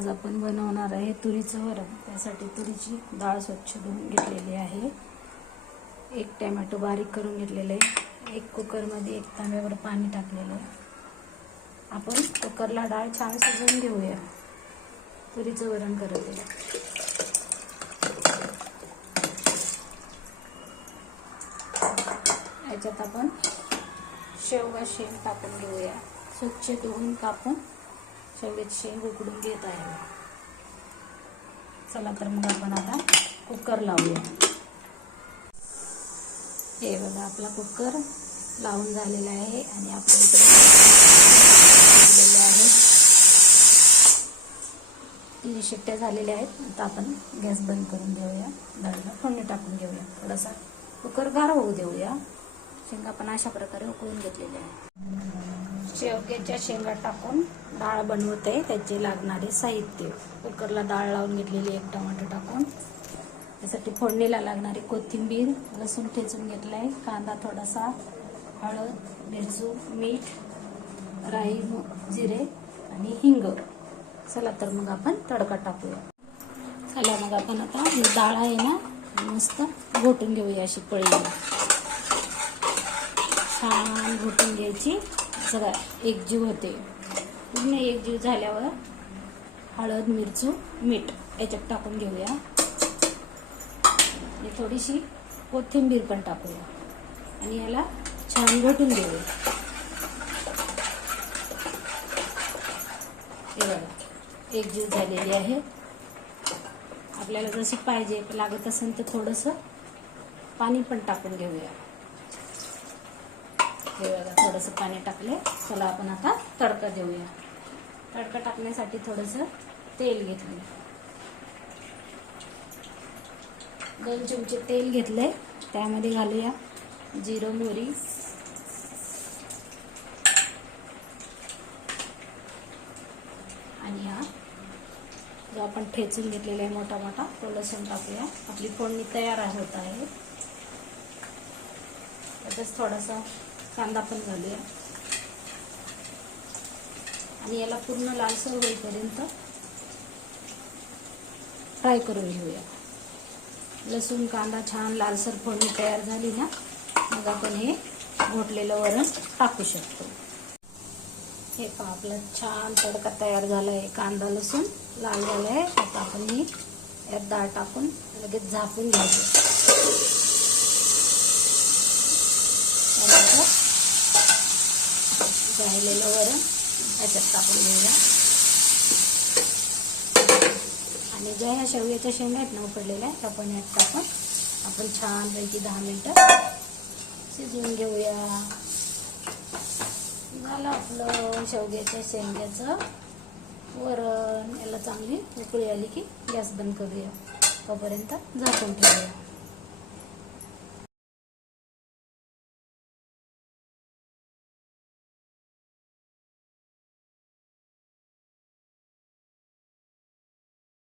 आज आपण बनवणार आहे तुरीचं वरण. त्यासाठी तुरीची डाळ स्वच्छ धुवून घेतलेली आहे. एक टॅमॅटो बारीक करून घेतलेलं आहे. एक कुकरमध्ये एक तांब्यावर पाणी टाकलेलं आहे. आपण कुकरला डाळ छान शिजवून घेऊया. तुरीचं वरण करत आहे. याच्यात आपण शेवगा शेंग टाकून घेऊया. स्वच्छ धुवून कापून शेवग्याची शेंग उकडून घेत आहे. चला तर मग आपण आता कुकर लावूया. हे बघा आपला कुकर लावून झालेला आहे आणि आपल्या इकडे आहे. तीन शिट्ट्या झालेल्या आहेत. आता आपण गॅस बंद करून देऊया. डाळीला फोडणी टाकून घेऊया. थोडासा कुकर गार होऊ देऊया. शेंगा पण अशा प्रकारे उकळून घेतलेल्या आहे शेवग्याच्या शेंगा टाकून डाळ बनवते. त्याचे लागणारे साहित्य. कुकरला डाळ लावून घेतलेली एक टमाटर टाकून. त्यासाठी फोडणीला लागणारी कोथिंबीर लसूण ठेचून घेतलाय. कांदा थोडासा हळद मिरचू मीठ राई जिरे आणि हिंग. चला तर मग आपण तडका टाकूया. चला मग आपण आता डाळ आहे ना मस्त घोटून घेऊया अशी पळीला छान घोटून घ्यायची. सगळा एकजीव होते. पूर्ण एकजीव झाल्यावर हळद मिरचू मीठ याच्यात टाकून घेऊया. आणि थोडीशी कोथिंबीर पण टाकूया. आणि याला छान घोटून घेऊया. हे बघा एकजीव झालेली आहे. आपल्याला जशी पाहिजे लागत असेल तर थोडंसं पाणी पण टाकून घेऊया. हे बघा थोडंसं पाणी टाकले चला आपण आता तडका देऊया. तडका टाकण्यासाठी थोडंसं तेल घेतलं दोन चमचे तेल घेतले त्यामध्ये घालूया जिरं मोहरी. आणि हा जो आपण ठेचून घेतलेला आहे मोठा मोठा तो लसूण टाकूया. आपली फोडणी तयार होत आहे. तसंच थोडासा कांदा पण घालूया. आणि याला पूर्ण लालसर होईपर्यंत फ्राय करून घेऊया. लसूण कांदा छान लालसर फोडणी तयार झाली ना मग आपण हे घोटलेलं वरण टाकू शकतो. हे पहा आपला छान तडका तयार झाला आहे कांदा लसूण लाल झाला आहे आता आपण ही यात डाळ टाकून लगेच झाकून घ्यायचं. राहिलेलं वरण याच्यात टाकून घेऊया आणि ज्या ह्या शेवग्याच्या शेंगा आहेत ना उकडलेल्या त्या पण यात टाकून आपण छानपैकी दहा मिनटं शिजवून घेऊया. झालं आपलं शेवग्याच्या शेंग्याचं वरण. याला चांगली उकळी आली की गॅस बंद करूया. तोपर्यंत झाकून ठेवूया.